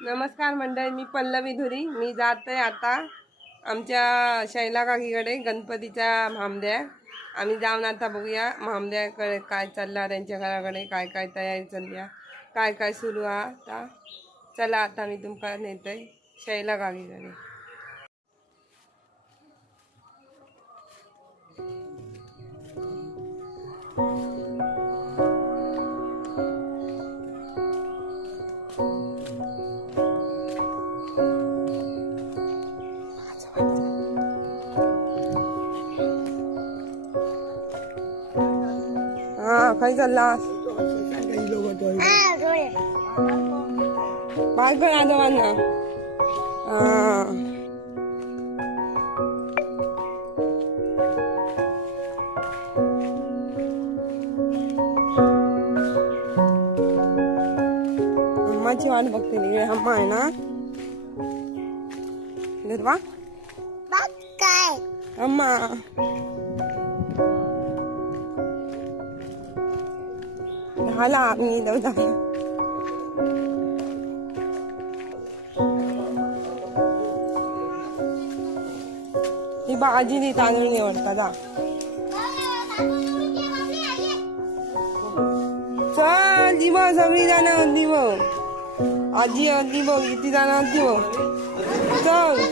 नमस्कार मंडळी मी पल्लवी धुरी. मी जात आहे आता आमच्या शैला काकीकडे गणपतीच्या महामद्या आम्ही जाऊन आता बघूया महामद्याकडे काय चाललं त्यांच्या घराकडे काय काय तयारी चालली काय काय सुरू आहे आता. चला आता मी तुमका नेतोय शैला काकीकडे Thank you. चाललास बाय कर आजोबांना अम्माची वाट बघते मी. अम्मा आहे ना. काय. अम्मा. झाला मी जाऊ ही भाजी ती तांदूळ निवडता जा चल दिव सगळी जण दिव आजी दिव किती जण दिव चल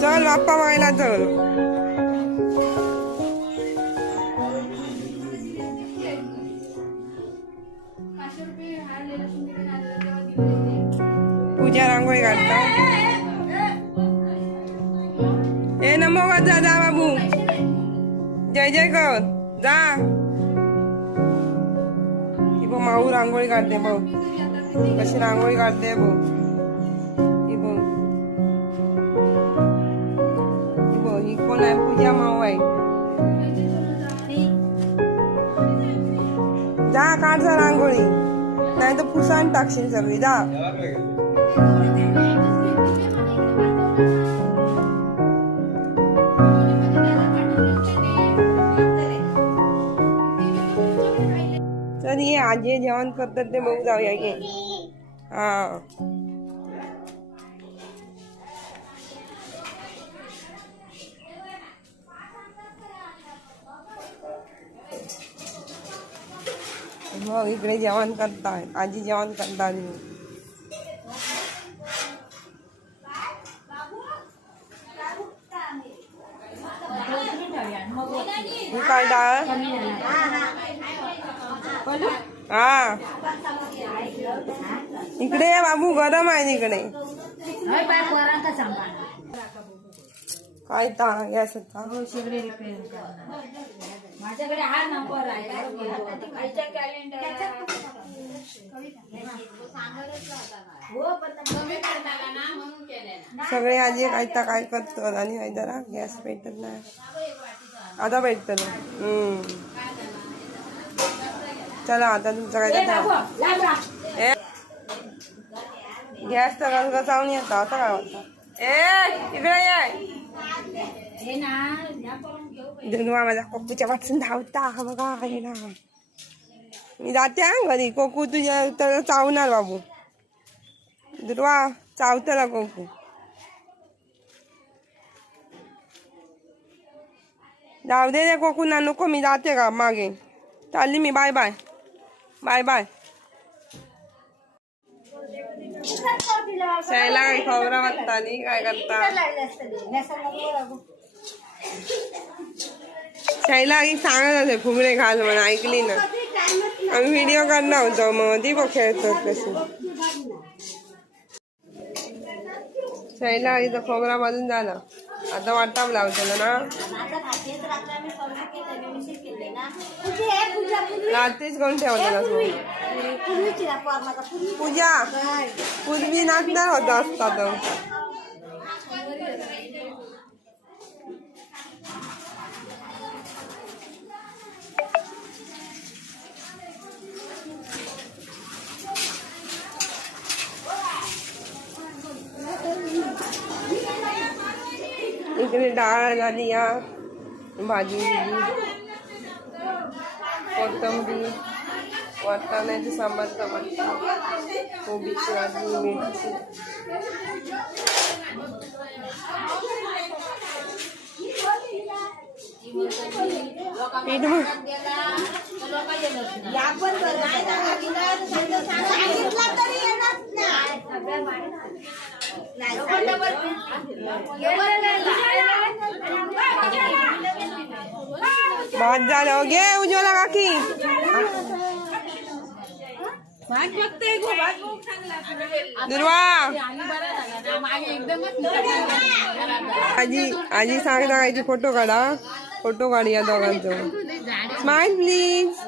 चल बाप्पा बघायला चल पूजा रांगोळी काढता ए नमो जा जा बाबू जय जय कर जा ही बघ माऊ रांगोळी काढते बघ कशी रांगोळी काढते बघ ही बघ ही बघ ही कोण आहे पूजा माऊ आहे जा काढ जा रांगोळी नाही तर पुसाण टाकशील सगळी जा आजी जेवण करतात ते बघू जाऊया की. हा. हो इकडे जेवण करताय आजी जेवण करतात ही काय डाळ हा इकडे ये बाबू गरम आहे इकडे. काय ता गॅस होता माझ्याकडे हा नंबर आहे. हो सगळे आजी काय ता काय करतो आणि जरा गॅस पेटत नाही. आता पेटत हम्म. चला आता तुमचं काय ते ए. गॅस तर गलगचावून येतं आता काय वाटतं ए इकडे ये. हे माझ्या कोकूच्या वाचून धावता हा बघा आहे ना. मी जाते हा घरी. कोकू तुझ्या तर चावणार बाबू. दुर्वा चावतला कोकू. जाऊ दे रे कोकू ना नको मी जाते का मागे. चालली मी bye bye bye bye Shaila काही खबरा वाटताली काय करता? शैला ही सांगत होते फुगडे घाल म्हणून. ऐकली ना. आम्ही व्हिडिओ करणार होतो. मग ती बघ खेळतात कशी शैला इथं खोबरा बाजून झाला. आता वाटाव लावतो ना. रात्रीच करून ठेवलेला पूजा. पूर्वी नाचणार होता असता इकडे डाळ झाली या भाजी. कोथिंबीर वाटाण्याचे सांबार टमाटर कोबीची भाजी मिरची. पीठ भात झालं. घे उज्ज्वला काकी. दुर्वा. आजी आजी सांगता कायची फोटो काढा? फोटो काढूया दोघांचं. स्माइल. प्लीज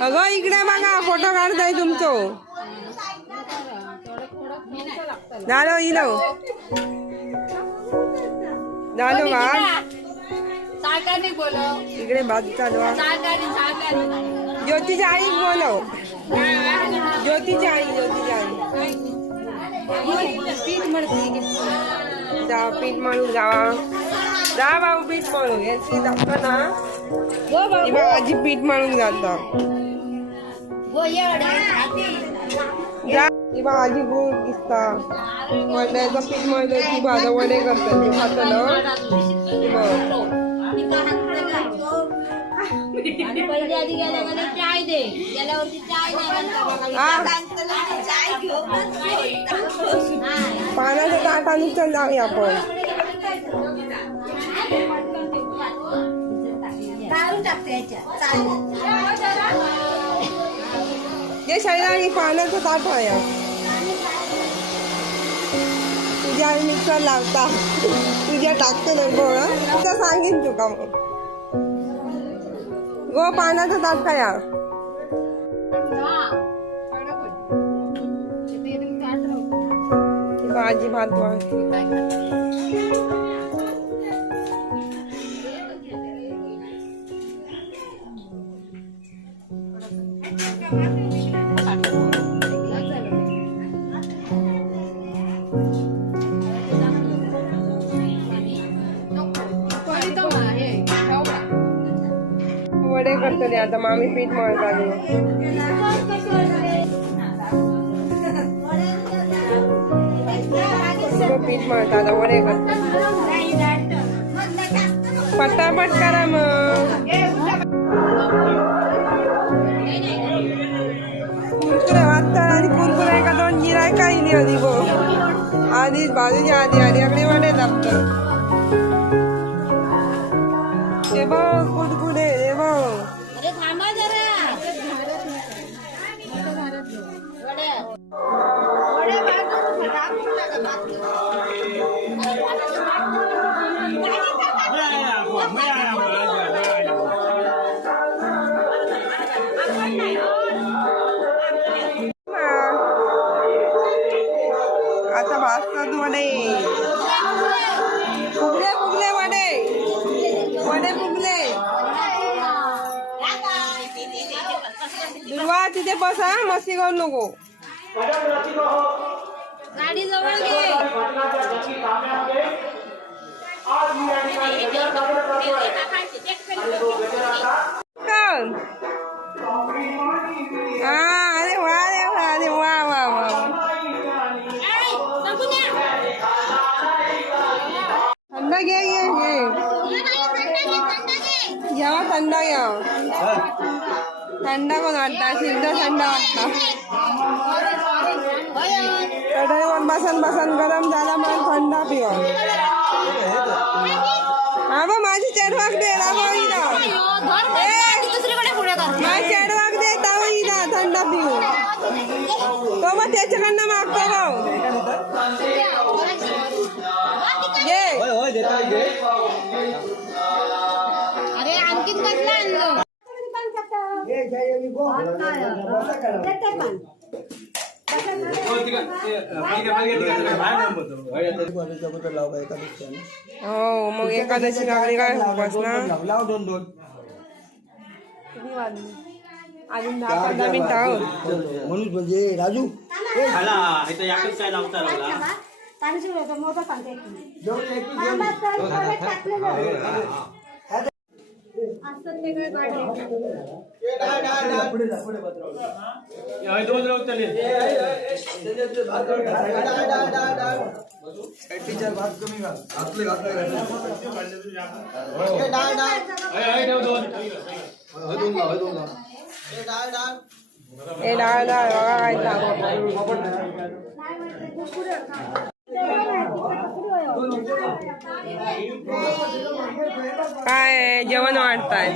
अगं इकडे बघा फोटो काढताय तुमचो. इलो झालं बोलव इकडे भात चालू ज्योतीच्या आई बोलव ज्योतीची आई ज्योतीची आई. जा पीठ मळू जावा जा भाऊ पीठ मळू याची ना ही. आजी पीठ मळून जाता हो एवढं जा ही बघ, आजी गुळ दिसता. वड्याचं पीठ मळतोय ती भाजा वडे करतात. तू आणि पाण्याचं ताट आणून चल जाऊया आपण. चालेल. जे शरीराने पाण्याचं ताट आहे. तुझ्या आई मिक्सर लावता. तुझ्या टाकतो ना गोळ तर सांगेन तुका मग. गो पाण्याचं ताट काय हा? भाजी भात वळ वडे करतले आता मामी पीठ मळता पीठ मळता आता वडे करतात पटापट करा मग कुरकुरे वाटतात आणि कुरकुरे का दोन गिराय काही नाही आधी गो आधीच बाजूच्या आधी आधी आकडे वडे लागतं हे बघ दुर्वा तिथे बसा मस्ती करू नको गाडी जवळ घे कर थंड कोण वाटता सिद्ध थंड वाटता. कढईवर बसन बसन गरम झाला मग थंड पिवा हा बा माझी चेडवाक दे माझी चेडवाक दे ताव थंड पिऊ. तो मग त्याच्याकडनं मागतो भाऊ. घे हो मग एकादशी लागली काय उपास ना लाव दोन दोन किती वाजले अजून दहा पंधरा आहोत म्हणून म्हणजे राजू झाला इथं काय लावता लावला दोन राहू चालेल हय हय ठेव दोन हे डाळ डाळ बघा काय चालू. काय आहे? जेवण वाढतायत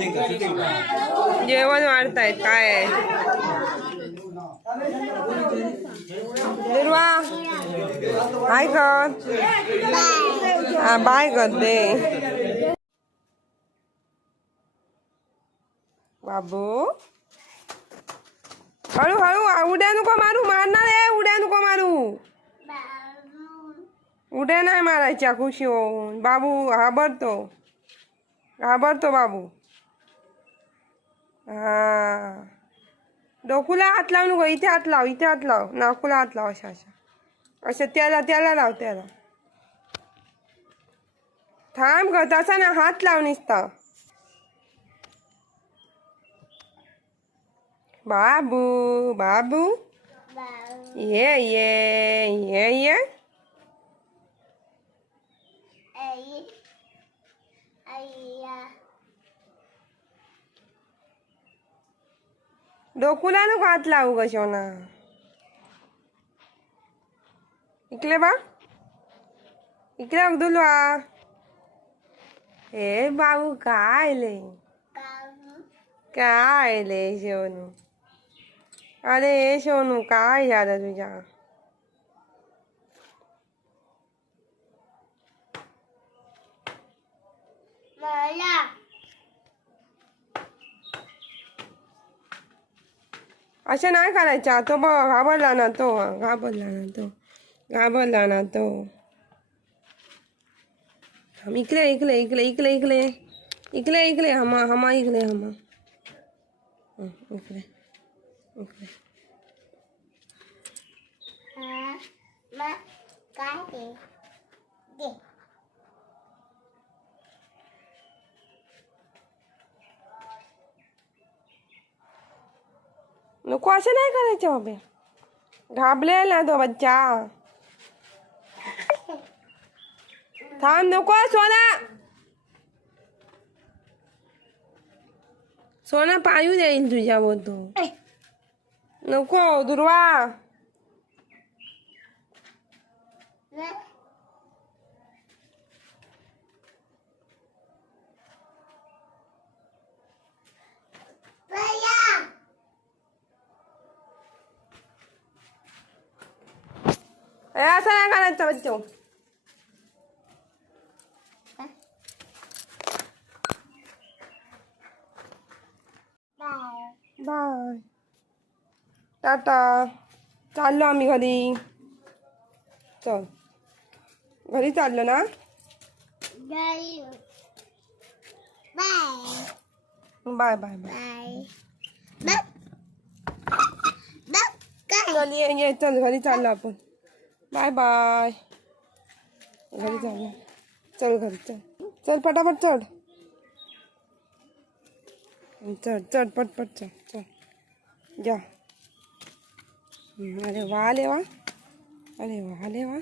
जेवण वाढतायत काय आहे? दुर्वा हाय कर हा बाय करते बाबू. हळू हळू उड्या नको मारू मारणार आहे उड्या नको मारू. उड्या नाही मारायच्या खुशी होऊन बाबू घाबरतो. घाबरतो बाबू. हा. डोकूला हात लावू नको इथे हात लाव इथे हात लाव. नाकूला हात लाव अशा अशा. असं त्याला त्याला लाव त्याला. थांब ग तसा ना हात लाव निसता. बाबू. बाबू. ये ये ये ये. डोकूला नको हात लावू ग शोना. इकडे बा इकडे अब्दुलवा हे बाबू काय ले? काय ले सोनू अरे सोनू काय झालं तुझ्या? मला असं नाही करायचा. तो बघ घाबरला ना तो. घाबरला ना तो. घाबरला ना तो. इकले इकले इकले इकले इकले इकले इकले इकडे हमा हमा इकडे हमा. इकले इकडे काय नको असं नाही करायचं बाबे घाबलेला तो बच्चा थांब नको सोना सोना पायू देईल तुझ्या तो नको दुर्वा ए, असं नाही करायचं बच्चो बाय टाटा चाललो आम्ही घरी चल घरी चाललो ना bye bye bye bye bye काय चल ये ये चल घरी चाललो आपण बाय बाय. घरी जाऊ चल घरी चल. चल पटापट चढ. चढ चढ पटपट चढ चल जा. अरे वा आले वा. अरे वा आले वा.